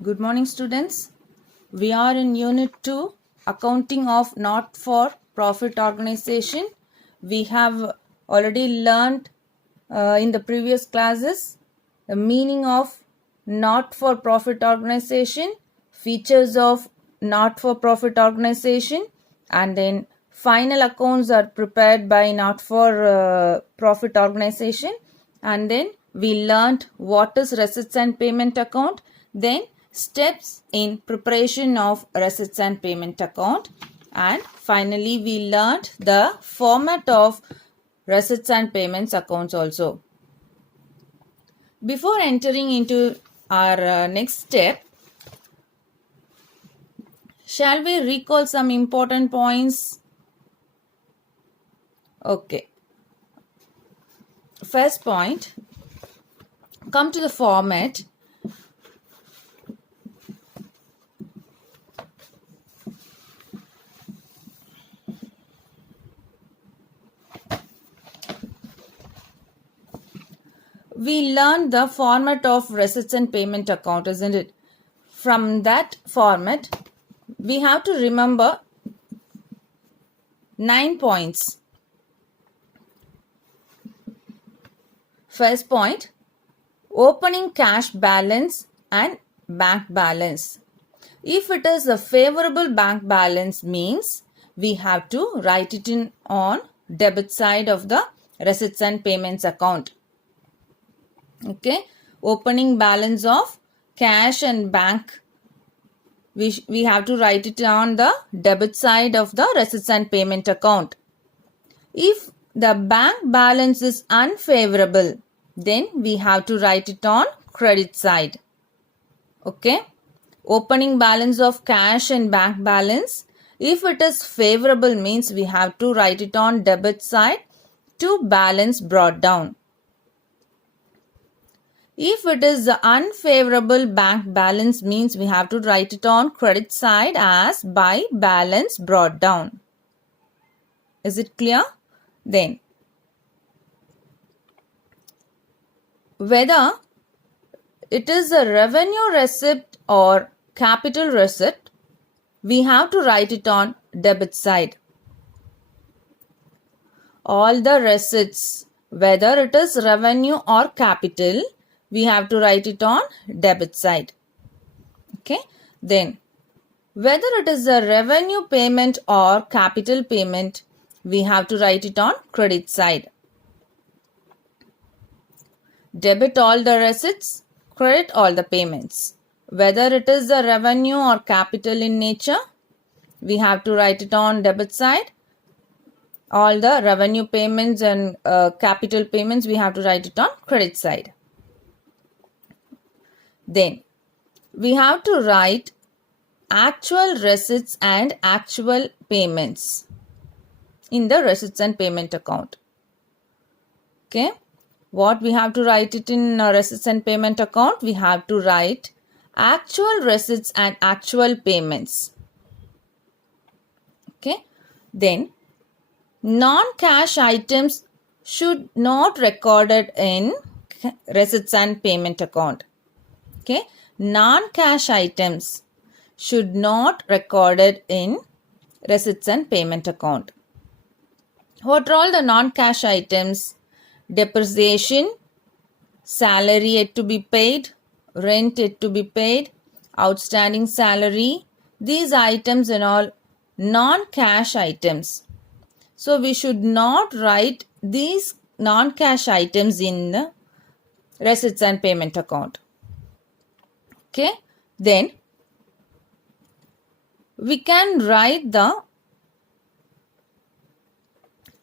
Good morning, students. We are in Unit 2, Accounting of Not-for-Profit Organization. We have already learned in the previous classes the meaning of not-for-profit organization, features of not-for-profit organization, and then final accounts are prepared by not-for-profit organization, and then we learned what is receipts and payment account, then steps in preparation of receipts and payment account, and finally we learned the format of receipts and payments accounts also. Before entering into our next step, shall we recall some important points? Okay. First point, come to the format. We learned the format of receipts and payment account, isn't it? From that format, we have to remember 9 points. First point, opening cash balance and bank balance. If it is a favorable bank balance means we have to write it in on debit side of the receipts and payments account. Okay, opening balance of cash and bank, we have to write it on the debit side of the receipts and payment account. If the bank balance is unfavorable, then we have to write it on credit side. Okay, opening balance of cash and bank balance, if it is favorable means we have to write it on debit side to balance brought down. If it is the unfavorable bank balance means we have to write it on credit side as by balance brought down. Is it clear? Then, whether it is a revenue receipt or capital receipt, we have to write it on debit side. All the receipts, whether it is revenue or capital, we have to write it on debit side. Okay, then whether it is a revenue payment or capital payment, we have to write it on credit side. Debit all the receipts, credit all the payments. Whether it is a revenue or capital in nature, we have to write it on debit side. All the revenue payments and capital payments, we have to write it on credit side. Then we have to write actual receipts and actual payments in the receipts and payment account. Okay, what we have to write it in receipts and payment account? We have to write actual receipts and actual payments. Okay, then non-cash items should not recorded in receipts and payment account. Okay, non-cash items should not recorded in receipts and payment account. What are all the non-cash items? Depreciation, salary yet to be paid, rent yet to be paid, outstanding salary. These items are all non-cash items. So we should not write these non-cash items in the receipts and payment account. Okay, then we can write the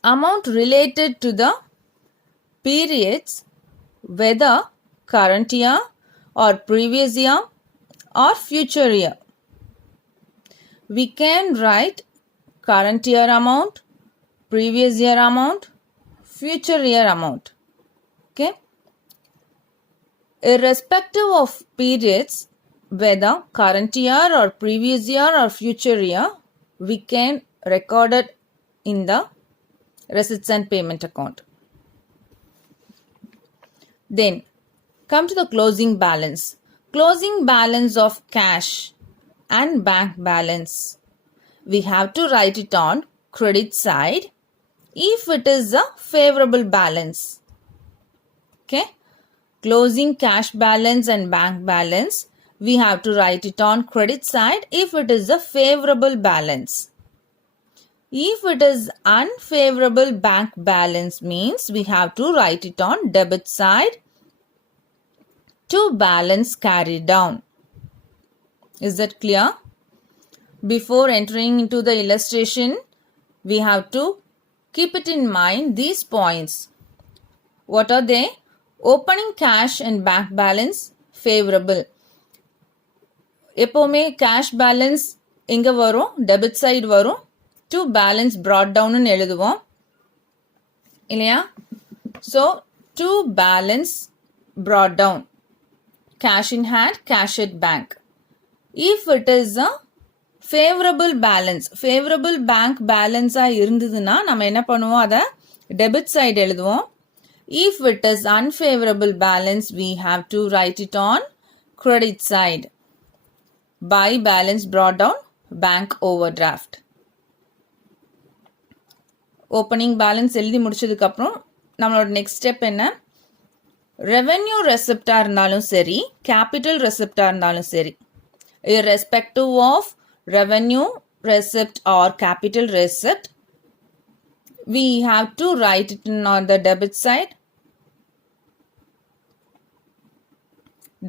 amount related to the periods, whether current year or previous year or future year. We can write current year amount, previous year amount, future year amount. Okay, irrespective of periods, whether current year or previous year or future year, we can record it in the receipts and payment account. Then come to the closing balance. closing balance of cash and bank balance. We have to write it on credit side if it is a favorable balance. Okay. Closing cash balance and bank balance, we have to write it on credit side if it is a favorable balance. If it is unfavorable bank balance means we have to write it on debit side to balance carried down. Is that clear? Before entering into the illustration, we have to keep it in mind these points. What are they? Opening cash and bank balance favorable. எப்போவுமே cash balance எங்க வரும்? Debit side வரும். To balance brought down னு எழுதுவோம். இல்லையா? So, to balance brought down. Cash in hand, cash at bank. If it is a favorable balance, favorable bank balance இருந்ததுன்னா நம்ம என்ன பண்ணுவோம்? அதை debit side எழுதுவோம். If it is unfavorable balance, we have to write it on credit side. By balance brought down, bank overdraft. Opening balance எழுதி முடிச்சதுக்கு அப்புறம் நம்மளோட next step என்ன? Revenue receipt இருந்தாலும் சரி, capital receipt இருந்தாலும் சரி, irrespective of revenue receipt or capital receipt, we have to write it on the debit side.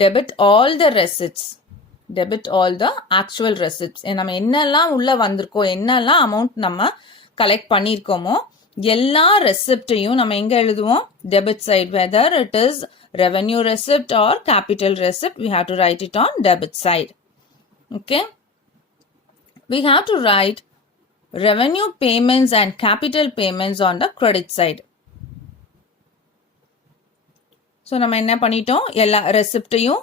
Debit all the receipts. Debit all the actual receipts. நம்ம என்னெல்லாம் உள்ள வந்திருக்கோ, என்னெல்லாம் அமௌண்ட் நம்ம கலெக்ட் பண்ணியிருக்கோமோ எல்லா ரெசிப்டையும் நம்ம எங்க எழுதுவோம்? Debit side. Whether it is revenue receipt or capital receipt, we have to write it on debit side. Okay. We have to write revenue payments and capital payments on the credit side. So, நம்ம என்ன பண்ணிட்டோம்? எல்லா ரெசிப்டையும்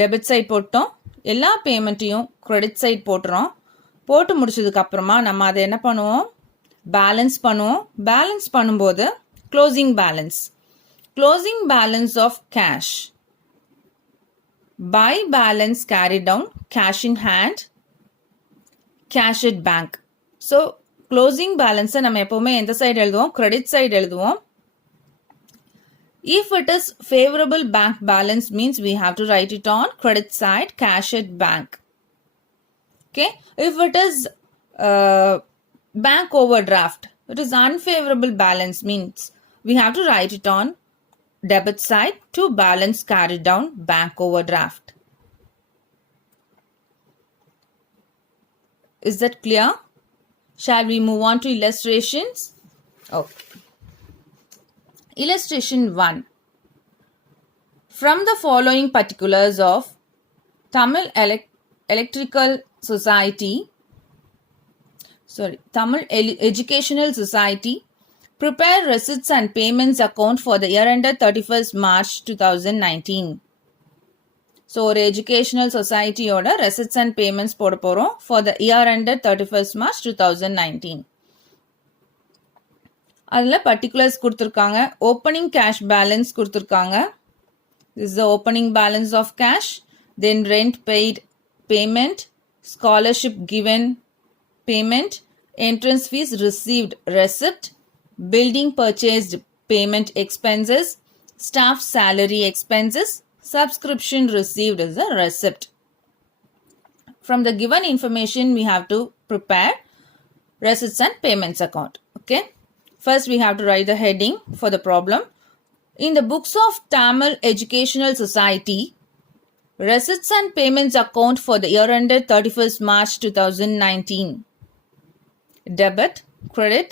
debit side போட்டோம். எல்லா பேமெண்ட்டையும் credit side போட்டுறோம். போட்டு முடிச்சதுக்கு அப்புறமா நம்ம அதை என்ன பண்ணுவோம்? பேலன்ஸ் பண்ணுவோம். பேலன்ஸ் பண்ணும்போது closing balance. Closing balance of cash. By balance carried down, cash in hand, cash at bank. So, closing balance நம்ம எப்பவுமே எந்த சைடு எழுதுவோம்? Credit side எழுதுவோம். If it is favorable bank balance means we have to write it on credit side, cash at bank. Okay. If it is bank overdraft, it is unfavorable balance means we have to write it on debit side to balance carried down, bank overdraft. Is that clear? Shall we move on to illustrations? Okay. Illustration 1. From the following particulars of Tamil Educational Society, prepare receipts and payments account for the year ended 31st March 2019. So, ஒரு educational society ஓட receipts and payments போட போறோம் for the year ended 31st March 2019. அதில் particulars கொடுத்திருக்காங்க. Opening cash balance கொடுத்திருக்காங்க. This is the opening balance of cash. Then rent paid payment, scholarship given payment, entrance fees received receipt, building purchased payment expenses, staff salary expenses, subscription received as a receipt. From the given information, we have to prepare receipts and payments account. Okay. First, we have to write the heading for the problem. In the books of Tamil Educational Society, receipts and payments account for the year ended 31st March 2019. Debit, credit,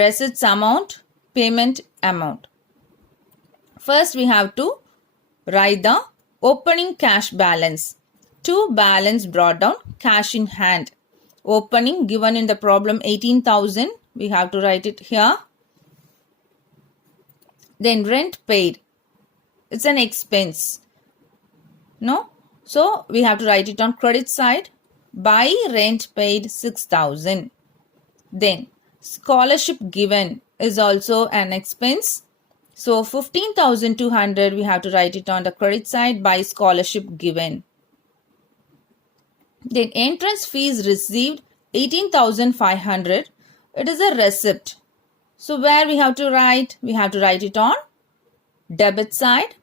receipts amount, payment amount. First, we have to write the opening cash balance. To balance brought down, cash in hand. Opening given in the problem 18,000. We have to write it here. Then rent paid. It's an expense. No? So, we have to write it on credit side. By rent paid 6,000. Then, scholarship given is also an expense. So 15,200 we have to write it on the credit side by scholarship given. Then entrance fees received 18,500. It is a receipt. So where we have to write? We have to write it on debit side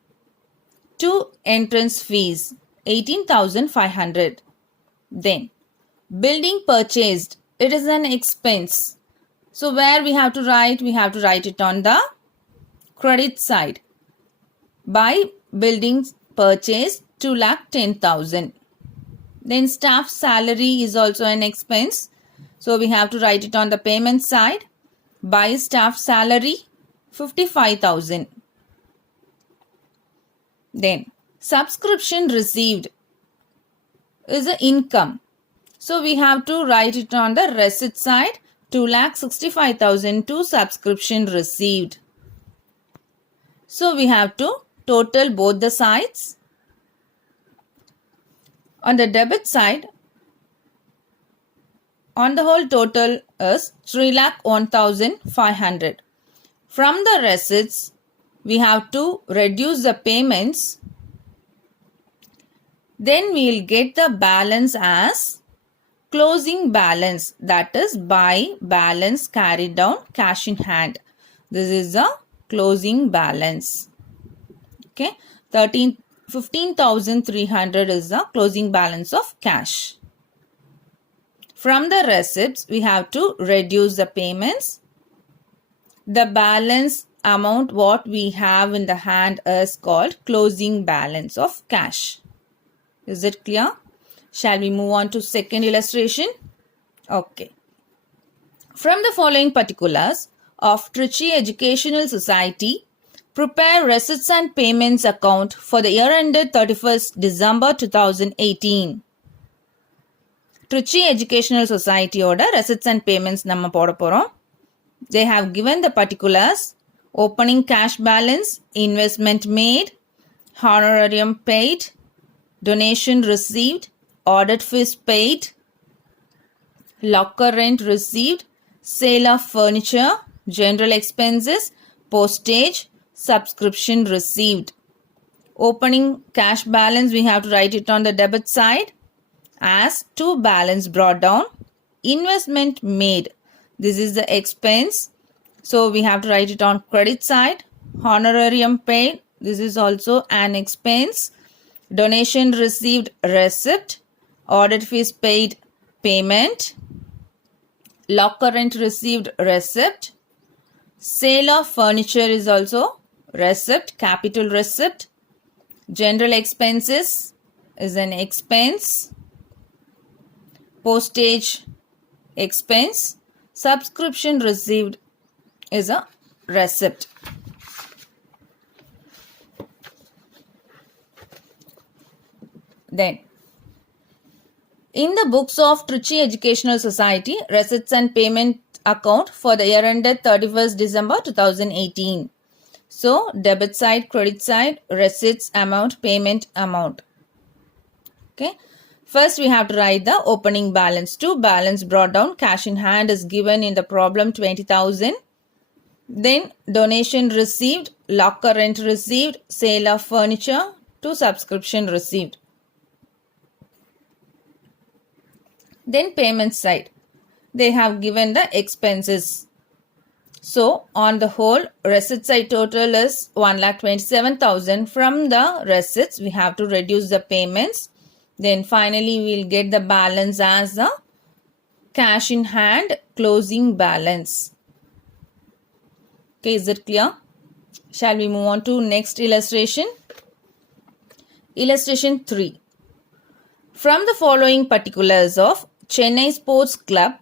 to entrance fees 18,500. Then building purchased. It is an expense. So where we have to write? We have to write it on the credit side by buildings purchased 2,10,000. Then staff salary is also an expense. So we have to write it on the payment side by staff salary 55,000. Then subscription received is an income. So we have to write it on the receipt side 2,65,000 to subscription received. So we have to total both the sides. On the debit side, on the whole total is 3,01,500. From the receipts, we have to reduce the payments. Then we will get the balance as closing balance, that is by balance carried down cash in hand. This is the closing balance. Okay, 15,300 is the closing balance of cash. From the receipts, we have to reduce the payments. The balance amount what we have in the hand is called closing balance of cash. Is it clear? Shall we move on to second illustration? Okay. From the following particulars of Trichy Educational Society, prepare receipts and payments account for the year ended 31st December 2018. Trichy Educational Society order receipts and payments nama poda porom. They have given the particulars: opening cash balance, investment made, honorarium paid, donation received, audit fees paid, locker rent received, sale of furniture, general expenses, postage, subscription received. Opening cash balance, we have to write it on the debit side as to balance brought down. Investment made, this is the expense, so we have to write it on credit side. Honorarium paid, this is also an expense. Donation received, receipt. Audit fees paid, payment. Locker rent received, receipt. Sale of furniture is also receipt, capital receipt. General expenses is an expense. Postage, expense. Subscription received is a receipt. Then, in the books of Trichy Educational Society, receipts and payment account for the year ended 31st December 2018. So, debit side, credit side, receipts amount, payment amount. Okay. First, we have to write the opening balance. To balance brought down, cash in hand is given in the problem 20,000. Then, donation received, locker rent received, sale of furniture, to subscription received. Then payment side, they have given the expenses. So on the whole, receipt side total is 1,27,000. From the receipts, we have to reduce the payments. Then finally, we will get the balance as the cash in hand closing balance. Okay, is it clear? Shall we move on to next illustration? Illustration 3. From the following particulars of Chennai Sports Club,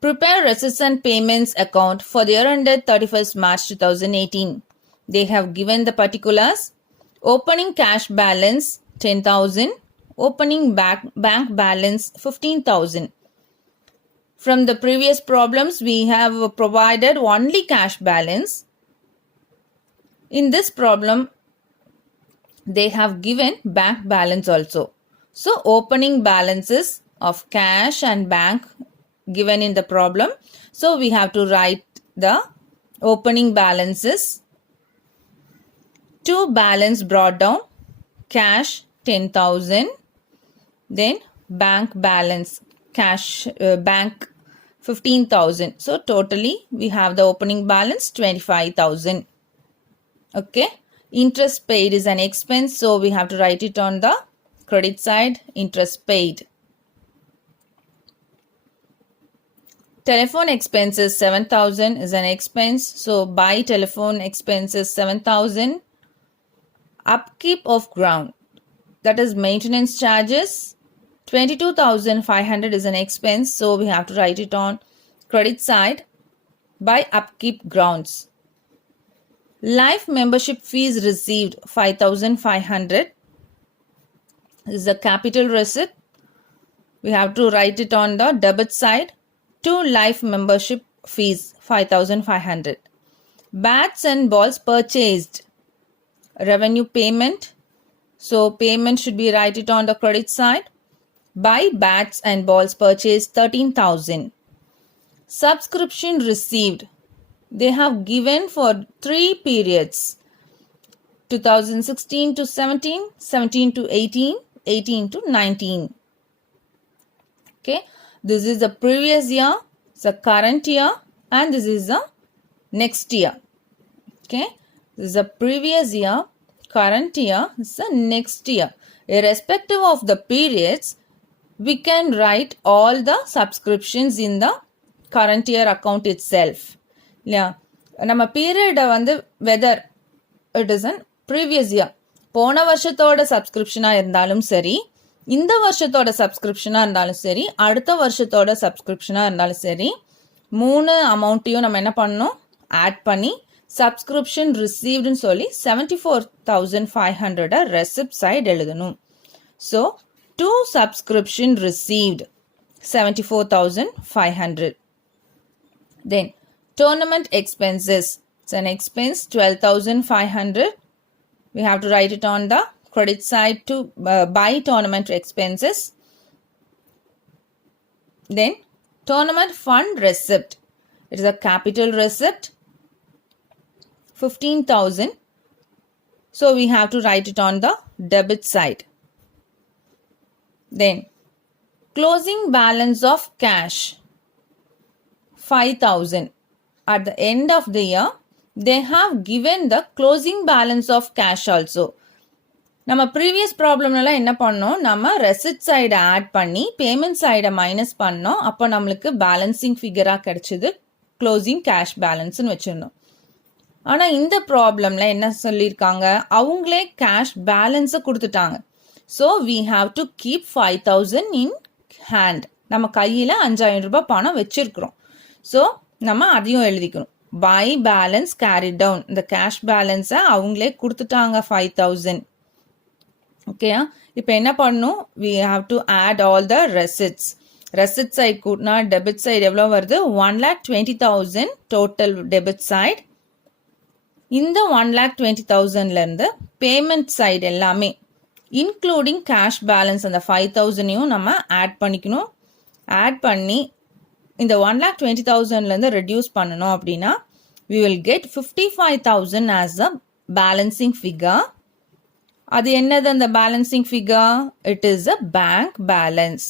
prepare receipts and payments account for the year ended 31st March 2018. They have given the particulars: opening cash balance 10,000, opening bank balance 15,000. From the previous problems, we have provided only cash balance. In this problem, they have given bank balance also. So, opening balances of cash and bank given in the problem. So, we have to write the opening balances To balance brought down cash 10,000, then bank balance cash bank 15,000. So totally we have the opening balance 25,000. Okay, interest paid is an expense, so we have to write it on the credit side, interest paid. Telephone expenses 7,000 is an expense, so by telephone expenses 7,000. Upkeep of ground, that is maintenance charges 22,500 is an expense, so we have to write it on credit side by upkeep grounds. Life membership fees received 5,500 is a capital receipt. We have to write it on the debit side to life membership fees 5,500. Bats and balls purchased, revenue payment, so payment should be write it on the credit side by bats and balls purchased 13,000. Subscription received, they have given for 3 periods, 2016 to 17, 17 to 18, 18 to 19. Okay, this is the previous year, the current year, and this is the next year. Okay, this is the previous year, current year, this is the next year. Irrespective of the periods, we can write all the subscriptions in the current year account itself. இல்லையா, நம்ம பீரியடை வந்து whether it is an previous year, போன வருஷத்தோட சப்ஸ்கிரிப்ஷனாக இருந்தாலும் சரி, இந்த வருஷத்தோட சப்ஸ்கிரிப்ஷனாக இருந்தாலும் சரி, அடுத்த வருஷத்தோட சப்ஸ்கிரிப்ஷனாக இருந்தாலும் சரி, 3 அமௌண்ட்டையும் நம்ம என்ன பண்ணணும், ஆட் பண்ணி சப்ஸ்கிரிப்ஷன் ரிசீவ்டுன்னு சொல்லி 74,500 ரெசிப்ட் சைடு எழுதணும். So to subscription received 74,500. Then tournament expenses, it's an expense 12,500. We have to write it on the credit side to buy tournament expenses. Then tournament fund receipt, it is a capital receipt 15,000. So we have to write it on the debit side. Then closing balance of cash 5,000. At the end of the year, they have given the closing balance of cash also. நம்ம previous ப்ராப்ளம்லாம் என்ன பண்ணோம், நம்ம ரெசிட் சைடை add பண்ணி payment சைடை minus பண்ணோம். அப்போ நம்மளுக்கு பேலன்சிங் ஃபிகராக கிடைச்சது க்ளோசிங் கேஷ் பேலன்ஸ்னு வச்சுருந்தோம். ஆனால் இந்த ப்ராப்ளமில் என்ன சொல்லியிருக்காங்க, அவங்களே கேஷ் பேலன்ஸை கொடுத்துட்டாங்க. So we have to keep 5,000 in hand. நம்ம கையில் 5,000 ரூபாய் பணம் வச்சிருக்கிறோம். ஸோ நம்ம அதையும் எழுதிக்கணும். பை பேலன்ஸ் கேரி டவுன், இந்த கேஷ் பேலன்ஸை அவங்களே கொடுத்துட்டாங்க 5,000. ஓகேயா, இப்போ என்ன பண்ணணும், we have to add all the receipts. Receipt side கூட்டினா டெபிட் சைடு எவ்வளோ வருது, 1,20,000 டோட்டல் டெபிட் சைடு. இந்த 1,20,000லேருந்து பேமெண்ட் சைடு எல்லாமே இன்க்ளூடிங் கேஷ் பேலன்ஸ் அந்த 5,000ஐயும் நம்ம ஆட் பண்ணிக்கணும். ஆட் பண்ணி இந்த 1,20,000லேருந்து ரெடியூஸ் பண்ணணும் அப்படின்னா we will get 55,000 as a balancing figure. அது என்னது அந்த balancing figure, it is a bank balance.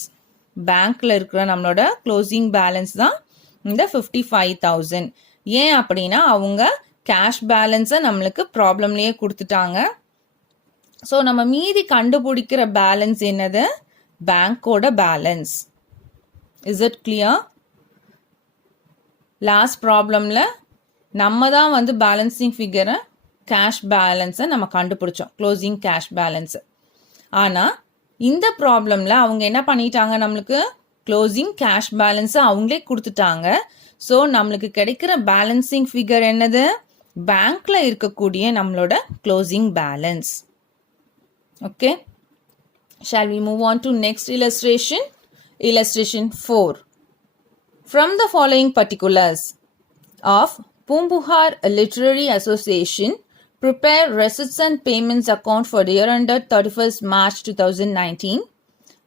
பேங்க்ல இருக்கிற நம்மளோட க்ளோசிங் பேலன்ஸ் தான் இந்த 55,000. ஏன் அப்படின்னா அவங்க கேஷ் பேலன்ஸை நம்மளுக்கு ப்ராப்ளம்லேயே கொடுத்துட்டாங்க. ஸோ நம்ம மீதி கண்டுபிடிக்கிற பேலன்ஸ் என்னது, பேங்கோட balance. Is it clear? Last ப்ராப்ளமில் நம்ம தான் வந்து பேலன்சிங் ஃபிகரை கேஷ் பேலன்ஸை நம்ம கண்டுபிடிச்சோம், க்ளோசிங் கேஷ் பேலன்ஸு. ஆனால் இந்த ப்ராப்ளமில் அவங்க என்ன பண்ணிட்டாங்க, நம்மளுக்கு க்ளோசிங் கேஷ் பேலன்ஸை அவங்களே கொடுத்துட்டாங்க. ஸோ நம்மளுக்கு கிடைக்கிற பேலன்சிங் ஃபிகர் என்னது, பேங்க்ல இருக்கக்கூடிய நம்மளோட closing balance. Okay, shall we move on to next illustration? Illustration 4. From the following particulars of Pumbuhar Literary Association, prepare receipts and payments account for the year ended 31st March 2019.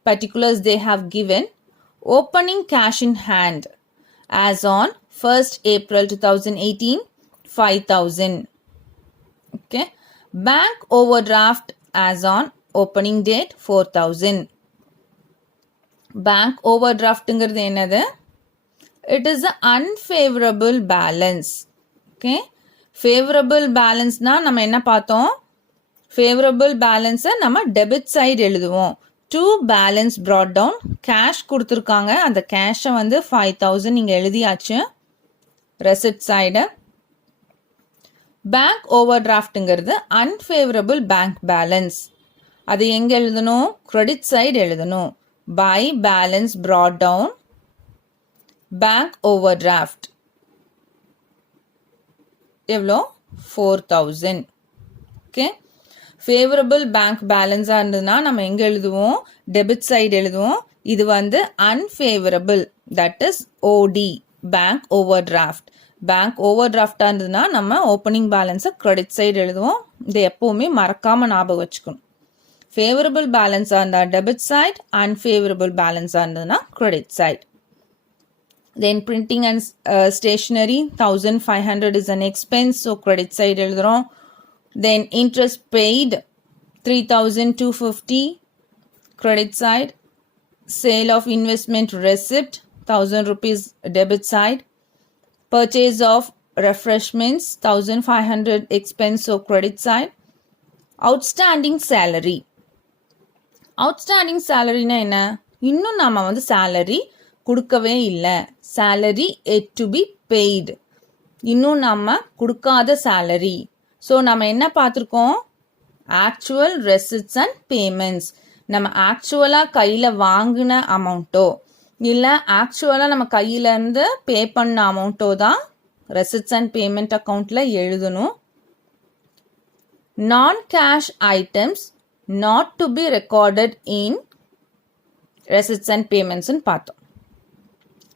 Particulars they have given: opening cash in hand as on 1st April 2018, 5,000. Okay, Bank overdraft as on opening date 4,000. Bank overdraftங்கிறது என்னது? It is an unfavorable balance. Okay? Favorable balance நம்ம என்ன பார்த்தோம்? Favorable balance நம்ம debit side எழுதுவோம். To balance brought down, cash கொடுத்திருக்காங்க. அந்த cash வந்து 5,000 இங்க எழுதியாச்சு. Receipt side. Bank overdraftங்கிறது unfavorable bank balance. அது எங்க எழுதணும்? Credit side எழுதணும். By balance brought down, bank overdraft. எவ்வளோ? 4,000. Okay? Favorable bank balance இருந்ததுன்னா நம்ம எங்க எழுதுவோம்? Debit side எழுதுவோம். இது வந்து unfavorable, that is OD, bank overdraft. Bank overdraft இருந்ததுன்னா நம்ம opening balance credit side எழுதுவோம். இது எப்பவுமே மறக்காம ஞாபகம் வச்சுக்கணும். Favorable balance இருந்தா debit side, unfavorable balance இருந்ததுன்னா credit side. Then printing and stationery 1,500 is an expense, so credit side எழுதுறோம். Then interest paid 3,250, credit side. Sale of investment receipt 1,000 rupees, debit side. Purchase of refreshments 1,500 expense, so credit side. Outstanding salary. Outstanding salary na என்ன? இன்னும் நாம வந்து salary கொடுக்கவே இல்லை. Salary yet to be paid. இன்னும் நாம கொடுக்காத salary. So நம்ம என்ன பார்த்திருக்கோம்? Actual receipts and payments. நம்ம ஆக்சுவலா கையில வாங்கின அமௌண்ட்டோ இல்ல ஆக்சுவலா நம்ம கையில இருந்து பே பண்ண அமௌண்ட்டோ தான் ரெசிப்ட்ஸ் அண்ட் பேமெண்ட் அக்கவுண்ட்ல எழுதணும். Non cash items not to be recorded in receipts and பேமெண்ட்ஸ்ன்னு பார்த்தோம்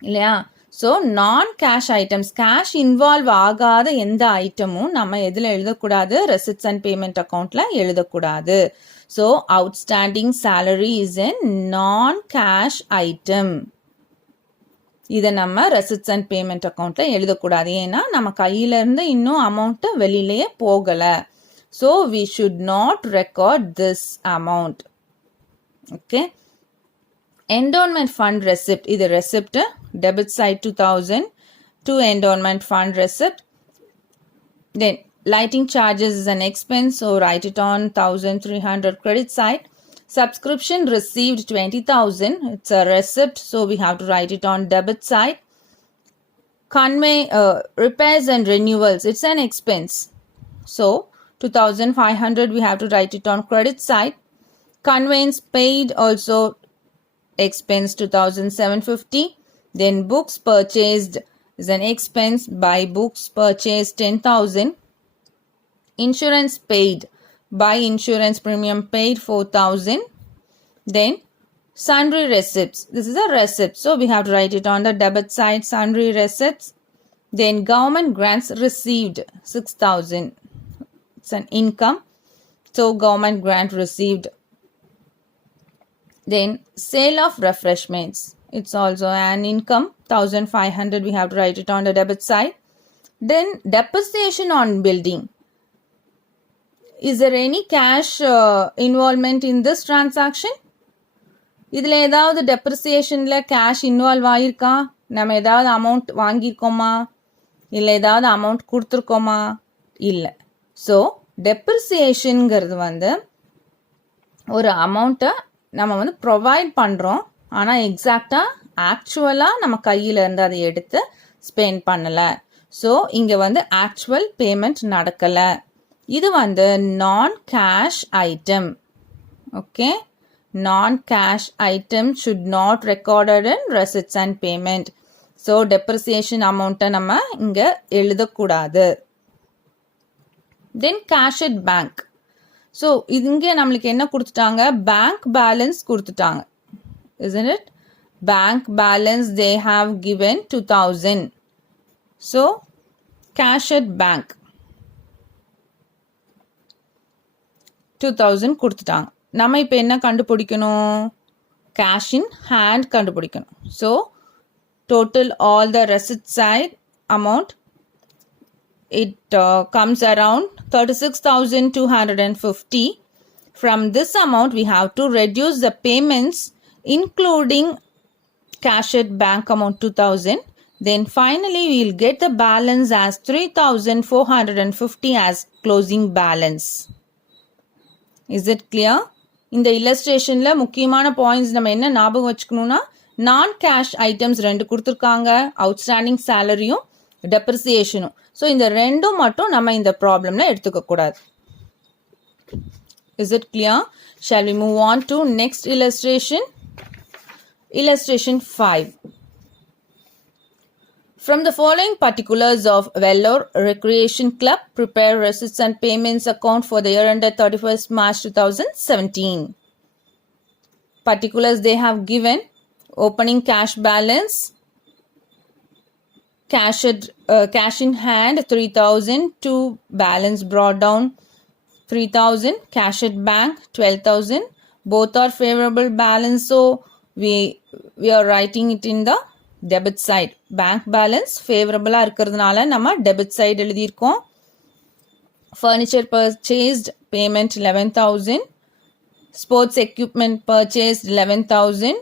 இல்லையா? ஸோ நான் கேஷ் ஐட்டம்ஸ், கேஷ் இன்வால்வ் ஆகாத எந்த ஐட்டமும் நம்ம எதில் எழுதக்கூடாது? ரெசிப்ட்ஸ் அண்ட் பேமெண்ட் அக்கௌண்ட்ல எழுதக்கூடாது. So outstanding salary is a நான் கேஷ் ஐட்டம். இதை நம்ம ரெசிப்ட்ஸ் அண்ட் பேமெண்ட் அக்கௌண்ட்ல எழுதக்கூடாது. ஏன்னா நம்ம கையில இருந்து இன்னும் அமௌண்ட் வெளியிலேயே போகல. So we should not record this amount. Okay. Endowment fund receipt, இது receipt, debit side 2,000 to endowment fund receipt. Then lighting charges is an expense, so write it on 1,300 credit side. Subscription received 20,000, it's a receipt, so we have to write it on debit side. Convey repairs and renewals, it's an expense, so 2,500 we have to write it on credit side. Conveyance paid also expense 2,750. Then books purchased is an expense. Buy books purchased 10,000. Insurance paid. Buy insurance premium paid 4,000. Then sundry receipts. This is a receipt, so we have to write it on the debit side, sundry receipts. Then government grants received 6,000. It's an income, so government grant received. Then sale of refreshments, it's also an income, 1,500 we have to write it on the debit side. Then depreciation on building. Is there any cash involvement in this transaction? இதில் ஏதாவது டெப்ரிசியேஷனில் cash involve ஆகிருக்கா? நம்ம ஏதாவது amount வாங்கியிருக்கோமா? இல்லை ஏதாவது amount கொடுத்துருக்கோமா? இல்லை. So டெப்ரிசியேஷனுங்கிறது வந்து ஒரு அமௌண்ட்டை நம்ம வந்து ப்ரொவைட் பண்ணுறோம், ஆனால் எக்ஸாக்டாக ஆக்சுவலாக நம்ம கையில் இருந்து அதை எடுத்து ஸ்பெண்ட் பண்ணலை. ஸோ இங்கே வந்து ஆக்சுவல் பேமெண்ட் நடக்கலை. இது வந்து நான் cash item. Okay. Non-cash item should not recorded in receipts and payment. So depreciation amount நம்ம இங்க எழுதக்கூடாது. Then cash at bank. So இங்க நம்மளுக்கு என்ன கொடுத்துட்டாங்க? Bank balance கொடுத்துட்டாங்க. Isn't it? Bank balance they have given 2,000. So cash at bank 2,000 கொடுத்துட்டாங்க. நம்ம இப்போ என்ன கண்டுபிடிக்கணும்? கேஷ் இன் ஹேண்ட் கண்டுபிடிக்கணும். So total all the receipt side amount it comes around 36,250. From this amount, we have to reduce the payments, including cash at bank amount 2,000. Then finally, we will get the balance as 3,450 as closing balance. Is it clear? இந்த illustrationல முக்கியமான points நம்ம என்ன ஞாபகம் வச்சுக்கணும்னா, நான் cash items ரெண்டு கொடுத்துருக்காங்க, outstanding சேலரியும் டெப்ரிசியேஷனும். So இந்த ரெண்டும் மட்டும் நம்ம இந்த ப்ராப்ளம்ல எடுத்துக்க கூடாது. Is it clear? Shall we move on to next illustration? Illustration 5. From the following particulars of Vellore Recreation Club, prepare receipts and payments account for the year ended 31st March 2017. Particulars they have given: opening cash balance, cash in hand 3,000 to balance brought down 3,000, cash at bank 12,000. Both are favorable balance, so we are writing it in the debit side. Bank balance favorable இருக்கிறதுனால நம்ம debit side எழுதியிருக்கோம். Furniture purchased payment 11,000. Sports equipment purchased 11,000.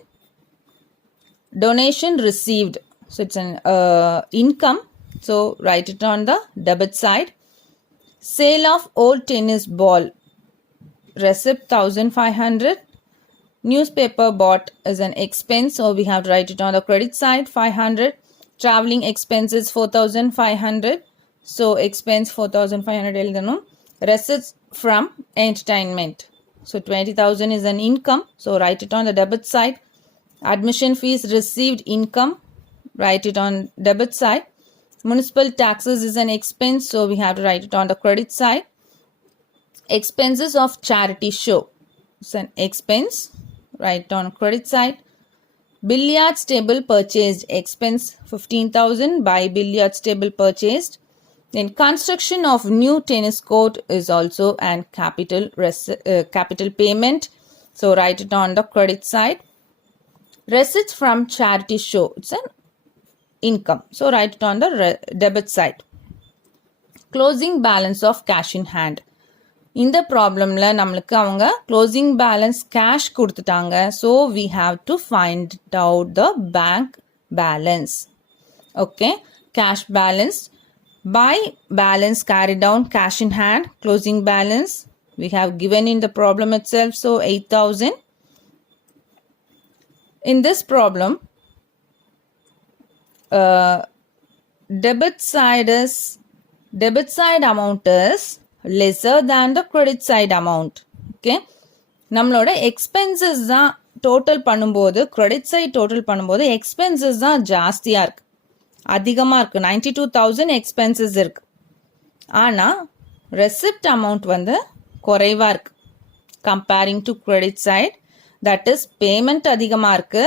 Donation received, so it's an income, so write it on the debit side. Sale of old tennis ball, receipt 1,500. Newspaper bought is an expense, so we have to write it on the credit side, 500. Traveling expenses 4,500, so expense 4,500 எழுதணும். Receipts from entertainment, so 20,000 is an income, so write it on the debit side. Admission fees received, income, write it on debit side. Municipal taxes is an expense, so we have to write it on the credit side. Expenses of charity show, it's an expense, write on credit side. Billiards table purchased, expense 15,000, by billiards table purchased. Then construction of new tennis court is also an capital payment, so write it on the credit side. Receipts from charity show, it's an income, so write it on the debit side. Closing balance of cash in hand. இந்த ப்ராப்ளம்ல நம்மளுக்கு அவங்க closing balance cash கொடுத்துட்டாங்க, so we have to find out the bank balance. Okay, cash balance by balance carried down cash in hand, closing balance we have given in the problem itself, so 8,000. In this problem, debit side amount is lesser than the credit side amount. Okay, நம்மளோட expenses தான் total பண்ணும்போது, credit side total பண்ணும்போது expenses தான் ஜாஸ்தியா இருக்கு, அதிகமா இருக்கு. 92,000 expenses இருக்கு. ஆனா receipt amount வந்து குறைவா இருக்கு comparing to credit side. That is, payment அதிகமா இருக்கு,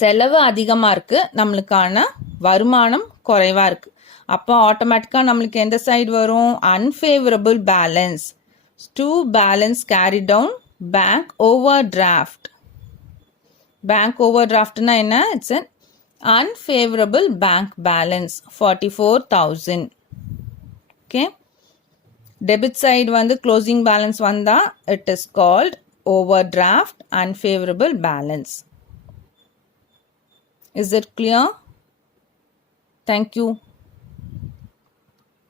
செலவு அதிகமா இருக்கு, நம்மளுக்கான வருமானம் குறைவா இருக்கு. அப்போ ஆட்டோமேட்டிக்கா நம்மளுக்கு எந்த சைடு வரும்? unfavorable balance. To balance carry down bank overdraft. Bank overdraftனா என்ன? It's an unfavorable bank balance, 44,000. Okay, debit side வந்து closing balance வந்தா it is called overdraft, unfavorable balance. Is it clear? Thank you.